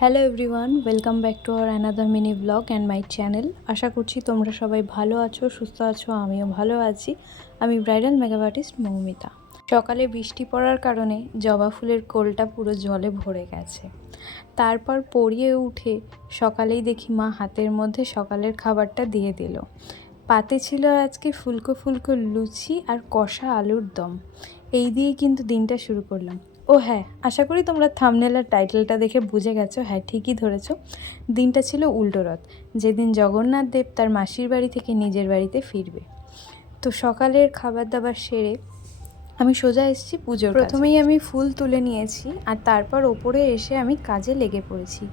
Hello everyone welcome back to our another mini blog and my channel আশা করছি তোমরা সবাই ভালো আছো, সুস্থ আছো, আমিও ভালো আছি। আমি ব্রাইডাল মেকআপ আর্টিস্ট মৌমিতা। সকালে বৃষ্টি পড়ার কারণে জবা ফুলের কোলটা পুরো জলে ভরে গেছে। তারপর পড়িয়ে উঠে সকালেই দেখি মা হাতের মধ্যে সকালের খাবারটা দিয়ে দিল। পাতে ছিল আজকে ফুলকো ফুলকো লুচি আর কষা আলুর দম। এই দিয়ে কিন্তু দিনটা শুরু করলাম। ও হ্যাঁ আশা করি তোমরা থামনেল আর টাইটেলটা দেখে বুঝে গেছো। হ্যাঁ ঠিকই ধরেছো। দিনটা ছিল উল্টো রথ। যেদিন জগন্নাথ দেব তার মাসির বাড়ি থেকে নিজের বাড়িতে ফিরবে। তো সকালের খাবার দাবার সেরে আমি সোজা এসেছি পুজোর প্রথমেই আমি ফুল তুলে নিয়েছি আর তারপর ওপরে এসে আমি কাজে লেগে পড়েছি।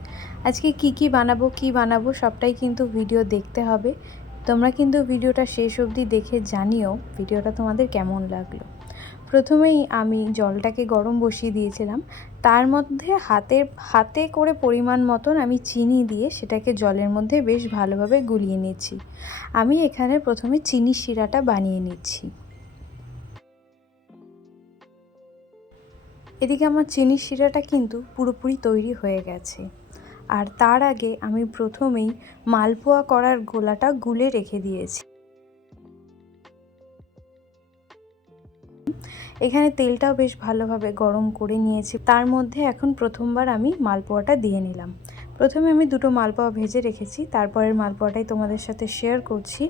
আজকে কি কি বানাবো কি বানাবো সবটাই কিন্তু ভিডিও দেখতে হবে। তোমরা কিন্তু ভিডিওটা শেষ অবধি দেখে জানিও ভিডিওটা তোমাদের কেমন লাগল। প্রথমেই আমি জলটাকে গরম বসিয়ে দিয়েছিলাম। তার মধ্যে হাতে হাতে করে পরিমাণ মতন আমি চিনি দিয়ে সেটাকে জলের মধ্যে বেশ ভালোভাবে গুলিয়ে নিচ্ছি। আমি এখানে প্রথমে চিনি শিরাটা বানিয়ে নিচ্ছি। এদিকে আমার চিনি শিরাটা কিন্তু পুরোপুরি তৈরি হয়ে গেছে। আর তার আগে আমি প্রথমেই মালপোয়া করার গোলাটা গুলে রেখে দিয়েছি। এখানে তেলটাও বেশ ভালোভাবে গরম করে নিয়েছি। তার মধ্যে এখন প্রথমবার আমি মালপোয়াটা দিয়ে নিলাম। প্রথমে আমি দুটো মালপোয়া ভেজে রেখেছি। তারপরের মালপোয়াটাই তোমাদের সাথে শেয়ার করছি।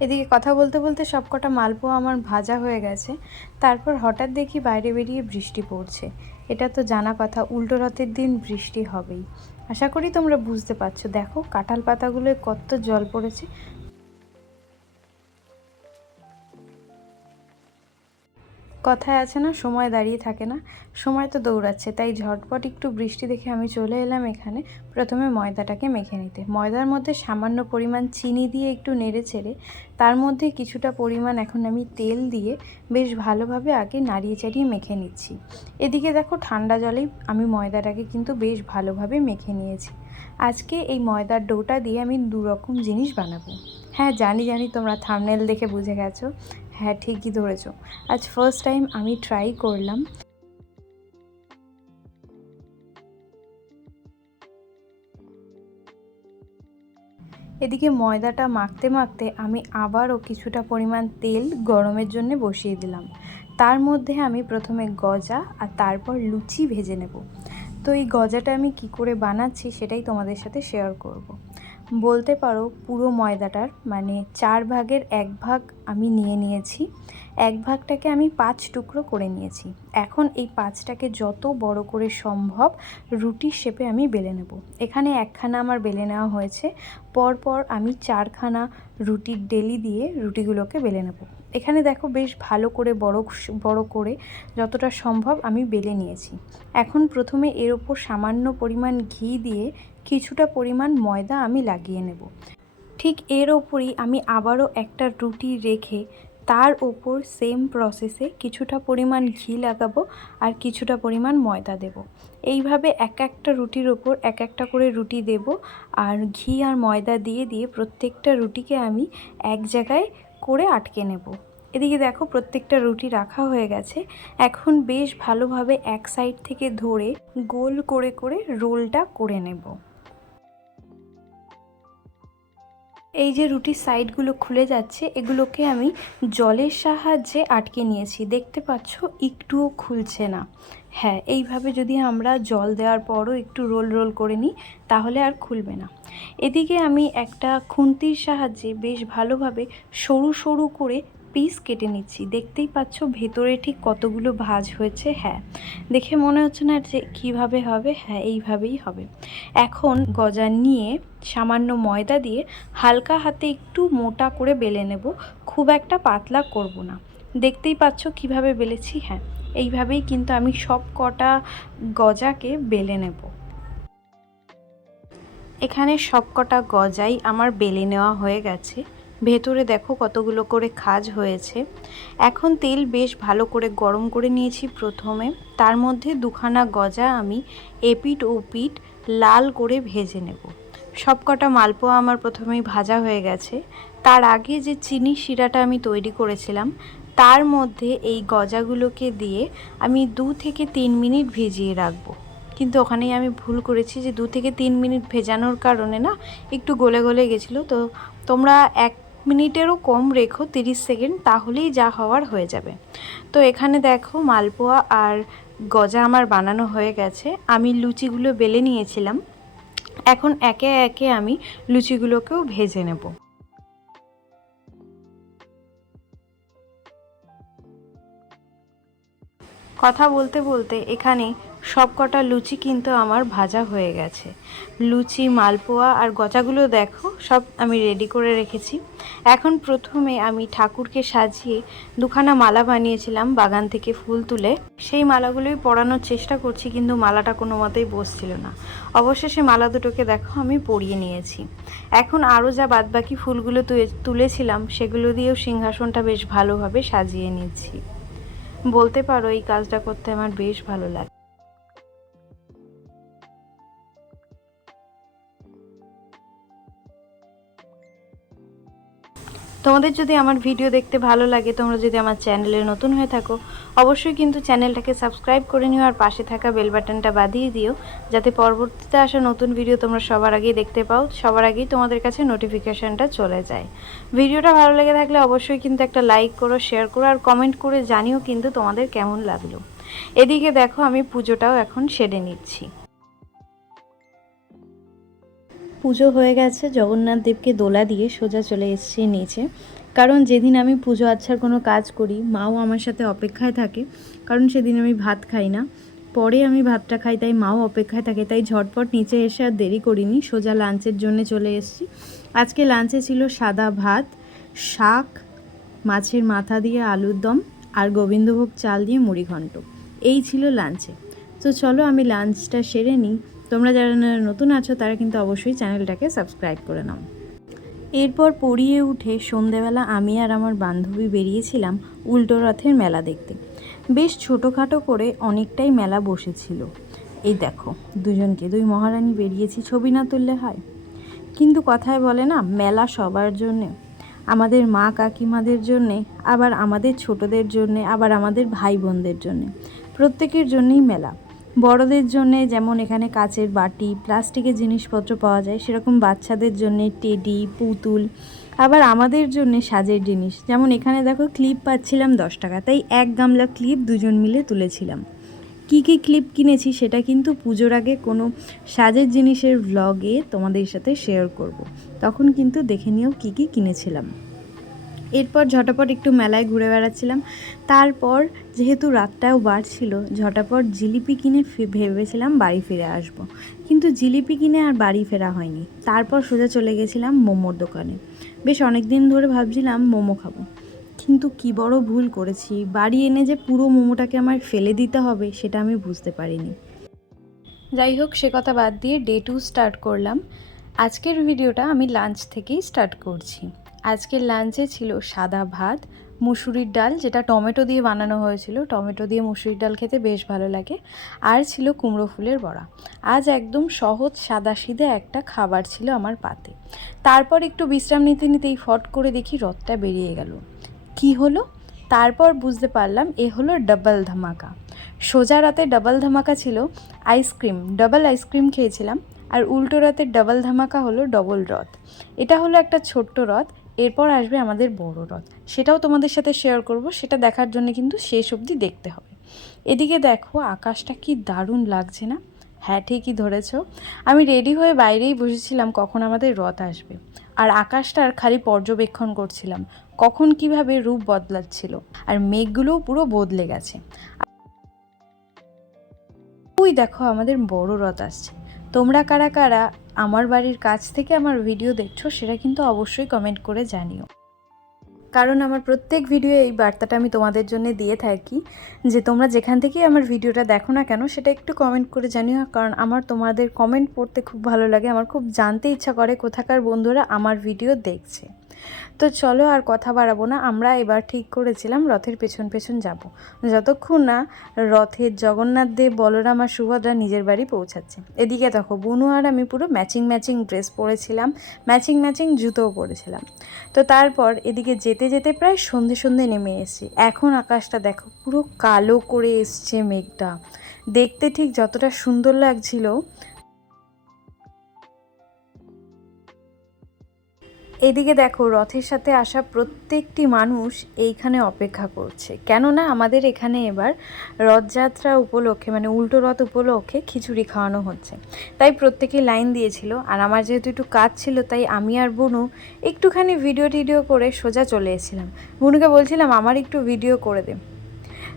এদিকে কথা বলতে বলতে সবকটা মালপোয়া আমার ভাজা হয়ে গেছে। তারপর হঠাৎ দেখি বাইরে বেরিয়ে বৃষ্টি পড়ছে। এটা তো জানা কথা, উল্টো রথের দিন বৃষ্টি হবেই। আশা করি তোমরা বুঝতে পারছ। দেখো, কাঁঠাল পাতাগুলোয় কত জল পড়েছে। কথায় আছে না, সময় দাঁড়িয়ে থাকে না। সময় তো দৌড়াচ্ছে, তাই ঝটপট একটু বৃষ্টি দেখে আমি চলে এলাম এখানে। প্রথমে ময়দাটাকে মেখে নিতে। ময়দার মধ্যে সামান্য পরিমাণ চিনি দিয়ে একটু নেড়ে ছেড়ে তার মধ্যে কিছুটা পরিমাণ এখন আমি তেল দিয়ে বেশ ভালোভাবে আগে নাড়িয়ে চাড়িয়ে মেখে নিচ্ছি। এদিকে দেখো ঠান্ডা জলেই আমি ময়দাটাকে কিন্তু বেশ ভালোভাবে মেখে নিয়েছি। আজকে এই ময়দার ডোটা দিয়ে আমি দু রকম জিনিস বানাবো। হ্যাঁ জানি জানি তোমরা থামনেল দেখে বুঝে গেছো। হ্যাঁ ঠিকই ধরেছ। আজ ফার্স্ট টাইম আমি ট্রাই করলাম। এদিকে ময়দাটা মাখতে মাখতে আমি আবারও কিছুটা পরিমাণ তেল গরমের জন্য বসিয়ে দিলাম। তার মধ্যে আমি প্রথমে গজা আর তারপর লুচি ভেজে নেব। তো এই গজাটা আমি কি করে বানাচ্ছি সেটাই তোমাদের সাথে শেয়ার করব। বলতে পারো পুরো ময়দাটার মানে চার ভাগের এক ভাগ আমি নিয়ে নিয়েছি। এক ভাগটাকে আমি পাঁচ টুকরো করে নিয়েছি। এখন এই পাঁচটাকে যত বড় করে সম্ভব রুটির শেপে আমি বেলে নেব। এখানে একখানা আমার বেলে নেওয়া হয়েছে। পরপর আমি চারখানা রুটির ডেলি দিয়ে রুটিগুলোকে বেলে নেব। এখানে দেখো বেশ ভালো করে, বড় বড় করে যতটা সম্ভব আমি বেলে নিয়েছি। এখন প্রথমে এর ওপর সামান্য পরিমাণ ঘি দিয়ে কিছুটা পরিমাণ ময়দা আমি লাগিয়ে নেব। ঠিক এর ওপরই আমি আবারও একটা রুটি রেখে তার ওপর সেম প্রসেসে কিছুটা পরিমাণ ঘি লাগাবো আর কিছুটা পরিমাণ ময়দা দেব। এইভাবে এক একটা রুটির ওপর এক একটা করে রুটি দেব আর ঘি আর ময়দা দিয়ে দিয়ে প্রত্যেকটা রুটিকে আমি এক জায়গায় করে আটকে নেব। এদিকে দেখো প্রত্যেকটা রুটি রাখা হয়ে গেছে। এখন বেশ ভালোভাবে এক সাইড থেকে ধরে গোল করে করে রোলটা করে নেব। এই যে রুটির সাইডগুলো খুলে যাচ্ছে, এগুলোকে আমি জলের সাহায্যে আটকে নিয়েছি। দেখতে পাচ্ছ, একটুও খুলছে না। হ্যাঁ এইভাবে যদি আমরা জল দেওয়ার পরও একটু রোল রোল করে নিই, তাহলে আর খুলবে না। এদিকে আমি একটা খুন্তির সাহায্যে বেশ ভালোভাবে সরু সরু করে পিস কেটে নিচ্ছি। দেখতেই পাচ্ছ ভেতরে ঠিক কতগুলো ভাজ হয়েছে হ্যাঁ। দেখে মনে হচ্ছে না যে কীভাবে হবে হ্যাঁ এইভাবেই হবে। এখন গজা নিয়ে সামান্য ময়দা দিয়ে হালকা হাতে একটু মোটা করে বেলে নেব। খুব একটা পাতলা করব না। দেখতেই পাচ্ছ কীভাবে বেলেছি হ্যাঁ। এইভাবেই কিন্তু আমি সব কটা গজাকে বেলে নেব। এখানে সব কটা গজাই আমার বেলে নেওয়া হয়ে গেছে। ভেতরে দেখো কতগুলো করে খাজ হয়েছে। এখন তেল বেশ ভালো করে গরম করে নিয়েছি প্রথমে। তার মধ্যে দুখানা গজা আমি এপিট ওপিট লাল করে ভেজে নেব। সবকটা মালপোয়া আমার প্রথমেই ভাজা হয়ে গেছে। তার আগে যে চিনি শিরাটা আমি তৈরি করেছিলাম, তার মধ্যে এই গজাগুলোকে দিয়ে আমি দু থেকে তিন মিনিট ভিজিয়ে রাখব। কিন্তু ওখানেই আমি ভুল করেছি যে দু থেকে তিন মিনিট ভেজানোর কারণে না, একটু গলে গলে গেছিল। তো তোমরা এক মিনিটেরও কম রেখো তিরিশ সেকেন্ড, তাহলেই যা হওয়ার হয়ে যাবে। তো এখানে দেখো মালপোয়া আর গজা আমার বানানো হয়ে গেছে। আমি লুচিগুলো বেলে নিয়েছিলাম। এখন একে একে আমি লুচিগুলোকেও ভেজে নেব। কথা বলতে বলতে এখানে সব কটা লুচি কিন্তু আমার ভাজা হয়ে গেছে। লুচি, মালপোয়া আর গজাগুলো দেখো, সব আমি রেডি করে রেখেছি। এখন প্রথমে আমি ঠাকুরকে সাজিয়ে দুখানা মালা বানিয়েছিলাম বাগান থেকে ফুল তুলে। সেই মালাগুলোই পরানোর চেষ্টা করছি, কিন্তু মালাটা কোনো মতেই বসছিল না। অবশেষে মালা দুটোকে দেখো, আমি পরিয়ে নিয়েছি। এখন আরও যা বাদবাকি ফুলগুলো তুলেছিলাম, সেগুলো দিয়েও সিংহাসনটা বেশ ভালোভাবে সাজিয়ে নিচ্ছি। বলতে পারো, এই কাজটা করতে আমার বেশ ভালো লাগে। তোমাদের যদি আমার ভিডিও দেখতে ভালো লাগে, তোমরা যদি আমার চ্যানেলে নতুন হয়ে থাকো, অবশ্যই কিন্তু চ্যানেলটাকে সাবস্ক্রাইব করে নিও আর পাশে থাকা বেল বাটনটা বাঁধিয়ে দিও, যাতে পরবর্তীতে আসা নতুন ভিডিও তোমরা সবার আগেই দেখতে পাও, সবার আগেই তোমাদের কাছে নোটিফিকেশানটা চলে যায়। ভিডিওটা ভালো লেগে থাকলে অবশ্যই কিন্তু একটা লাইক করো শেয়ার করো আর কমেন্ট করে জানিও কিন্তু তোমাদের কেমন লাগল। এদিকে দেখো আমি পুজোটাও এখন সেরে নিচ্ছি। পুজো হয়ে গেছে, জগন্নাথ দেবকে দোলা দিয়ে সোজা চলে এসেছি নিচে। কারণ যেদিন আমি পুজো আচ্ছার কোনো কাজ করি, মাও আমার সাথে অপেক্ষায় থাকে, কারণ সেদিন আমি ভাত খাই না। পরে আমি ভাতটা খাই, তাই মাও অপেক্ষায় থাকে, তাই ঝটপট নিচে এসে আর দেরি করিনি, সোজা লাঞ্চের জন্য চলে এসেছি। আজকে লাঞ্চে ছিল সাদা ভাত, শাক, মাছের মাথা দিয়ে আলুর দম আর গোবিন্দভোগ চাল দিয়ে মুড়ি ঘন্ট এই ছিল লাঞ্চে। তো চলো আমি লাঞ্চটা সেরে নিই। তোমরা যারা নতুন আছো, তারা কিন্তু অবশ্যই চ্যানেলটাকে সাবস্ক্রাইব করে নাও। এরপর পড়িয়ে উঠে সন্ধেবেলা আমি আর আমার বান্ধবী বেরিয়েছিলাম উল্টো রথের মেলা দেখতে। বেশ ছোটোখাটো করে অনেকটাই মেলা বসেছিল। এই দেখো, দুজনকে, দুই মহারানী বেরিয়েছি ছবি না তুললে হয়? কিন্তু কথায় বলে না, মেলা সবার জন্যে। আমাদের মা কাকিমাদের জন্যে, আবার আমাদের ছোটদের জন্যে, আবার আমাদের ভাই বোনদের জন্যে। প্রত্যেকের জন্যেই মেলা। বড়দের জন্য যেমন এখানে কাচের বাটি, প্লাস্টিকের জিনিসপত্র পাওয়া যায়, সেরকম বাচ্চাদের জন্য টেডি, পুতুল, আবার আমাদের জন্য সাজের জিনিস। যেমন এখানে দেখো ক্লিপ পাচ্ছিলাম দশ টাকা, তাই এক গামলা ক্লিপ দুজন মিলে তুলেছিলাম। কি কি ক্লিপ কিনেছি সেটা কিন্তু পুজোর আগে কোনো সাজের জিনিসের ভ্লগে তোমাদের সাথে শেয়ার করব। তখন কিন্তু দেখে নিও কী কী কিনেছিলাম। এরপর ঝটাপট একটু মেলায় ঘুরে বেড়াচ্ছিলাম। তারপর যেহেতু রাতটাও বাড়ছিল, ঝটাপট জিলিপি কিনে ভেবেছিলাম বাড়ি ফিরে আসব। কিন্তু জিলিপি কিনে আর বাড়ি ফেরা হয়নি। তারপর সোজা চলে গেছিলাম মোমোর দোকানে। বেশ অনেক দিন ধরে ভাবছিলাম মোমো খাব। কিন্তু কি বড় ভুল করেছি, বাড়ি এনে যে পুরো মোমোটাকে আমার ফেলে দিতে হবে, সেটা আমি বুঝতে পারিনি। যাই হোক, সে কথা বাদ দিয়ে ডে টু স্টার্ট করলাম। আজকের ভিডিওটা আমি লাঞ্চ থেকেই স্টার্ট করছি। আজকের লাঞ্চে ছিল সাদা ভাত, মুসুরির ডাল, যেটা টমেটো দিয়ে বানানো হয়েছিল। টমেটো দিয়ে মুসুরির ডাল খেতে বেশ ভালো লাগে। আর ছিল কুমড়ো ফুলের বড়া। আজ একদম সহজ, সাদা সিধে একটা খাবার ছিল আমার পাতে। তারপর একটু বিশ্রাম নিতে নিতেই ফট করে দেখি রথটা বেরিয়ে গেল। কি হলো? তারপর বুঝতে পারলাম এ হলো ডাবল ধামাকা। সোজা রাতে ডাবল ধামাকা ছিল আইসক্রিম, ডাবল আইসক্রিম খেয়েছিলাম। আর উল্টো রাতের ডাবল ধামাকা হলো ডবল রথ। এটা হলো একটা ছোট্ট রথ এরপর আসবে আমাদের বড় রথ। সেটাও তোমাদের সাথে শেয়ার করব, সেটা দেখার জন্য কিন্তু শেষ অবধি দেখতে হবে। এদিকে দেখো, আকাশটা কি দারুণ লাগছে না? হ্যাঁ ঠিকই ধরেছ। আমি রেডি হয়ে বাইরেই বসেছিলাম কখন আমাদের রথ আসবে। আর আকাশটার খালি পর্যবেক্ষণ করছিলাম, কখন কীভাবে রূপ বদলাচ্ছিল। আর মেঘগুলোও পুরো বদলে গেছে। ওই দেখো, আমাদের বড় রথ আসছে। তোমরা কারা কারা আমার বাড়ির কাছ থেকে আমার ভিডিও দেখছ, সেটা কিন্তু অবশ্যই কমেন্ট করে জানিও। কারণ আমার প্রত্যেক ভিডিও এই বার্তাটা আমি তোমাদের জন্য দিয়ে থাকি, যে তোমরা যেখান থেকেই আমার ভিডিওটা দেখো না কেন, সেটা একটু কমেন্ট করে জানিও, কারণ আমার তোমাদের কমেন্ট পড়তে খুব ভালো লাগে, আমার খুব জানতে ইচ্ছা করে কোথাকার বন্ধুরা আমার ভিডিও দেখছে। তো চলো আর কথা বাড়াবো না, আমরা এবার ঠিক করেছিলাম রথের পেছন পেছন যাব। যতক্ষণ না রথের জগন্নাথ দেব, বলরাম আর সুভদ্রা নিজের বাড়ি পৌঁছাচ্ছে। এদিকে দেখো বুনু আর আমি পুরো ম্যাচিং ম্যাচিং ড্রেস পরেছিলাম, ম্যাচিং ম্যাচিং জুতোও পরেছিলাম। তো তারপর এদিকে যেতে যেতে প্রায় সন্ধে সন্ধে নেমে এসেছি। এখন আকাশটা দেখো পুরো কালো করে এসছে মেঘটা। দেখতে ঠিক যতটা সুন্দর লাগছিল এদিকে দেখো, রথের সাথে আসা প্রত্যেকটি মানুষ এইখানে অপেক্ষা করছে। কেননা আমাদের এখানে এবার রথযাত্রা উপলক্ষে মানে উল্টো রথ উপলক্ষে খিচুড়ি খাওয়ানো হচ্ছে। তাই প্রত্যেকেই লাইন দিয়েছিল। আর আমার যেহেতু একটু কাজ ছিল, তাই আমি আর বনু একটুখানি ভিডিও টিডিও করে সোজা চলে এসেছিলাম। বনুকে বলছিলাম, আমার একটু ভিডিও করে দে।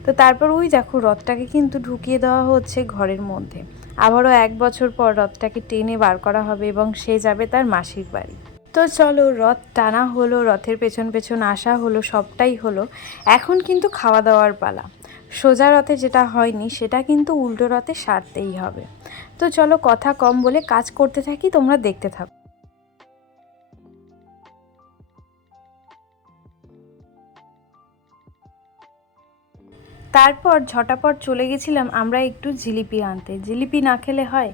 তো তারপর ওই দেখো, রথটাকে কিন্তু ঢুকিয়ে দেওয়া হচ্ছে ঘরের মধ্যে। আবারও এক বছর পর রথটাকে টেনে বার করা হবে এবং সে যাবে তার মাসির বাড়ি। তো চলো, রথ টানা হলো, রথের পেছন পেছন আসা হলো, সবটাই হলো। এখন কিন্তু খাওয়া দাওয়ার পালা। সোজা রথে যেটা হয়নি, সেটা কিন্তু উল্টো রথে সারতেই হবে। তো চলো, কথা কম বলে কাজ করতে থাকি, তোমরা দেখতে থাকো। তারপর ঝটাপট চলে গেছিলাম আমরা একটু জিলিপি আনতে। জিলিপি না খেলে হয়।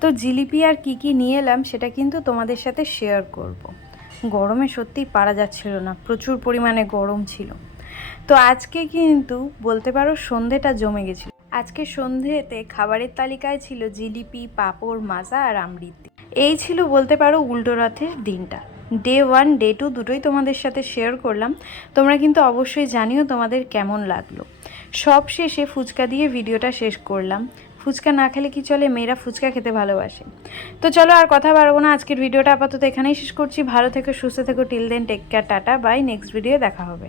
তো জিলিপি আর কি কি নিয়ে এলাম সেটা কিন্তু তোমাদের সাথে শেয়ার করব। গরমে সত্যিই পারা যাচ্ছিল না, প্রচুর পরিমাণে গরম ছিল। তো আজকে কিন্তু বলতে পারো সন্ধেটা জমে গেছিল। আজকে সন্ধেতে খাবারের তালিকায় ছিল জিলিপি, পাঁপড়, মাজা আর আমৃতি। এই ছিল বলতে পারো উল্টো রথের দিনটা। ডে ওয়ান ডে টু দুটোই তোমাদের সাথে শেয়ার করলাম। তোমরা কিন্তু অবশ্যই জানিও তোমাদের কেমন লাগল। সব শেষে ফুচকা দিয়ে ভিডিওটা শেষ করলাম। ফুচকা না খেলে কি চলে? মেয়েরা ফুচকা খেতে ভালোবাসে। তো চলো আর কথা বাড়বো না। আজকের ভিডিওটা আপাতত এখানেই শেষ করছি। ভালো থেকে, সুস্থ থেকো। Till then take care tata. Bye next video দেখা হবে।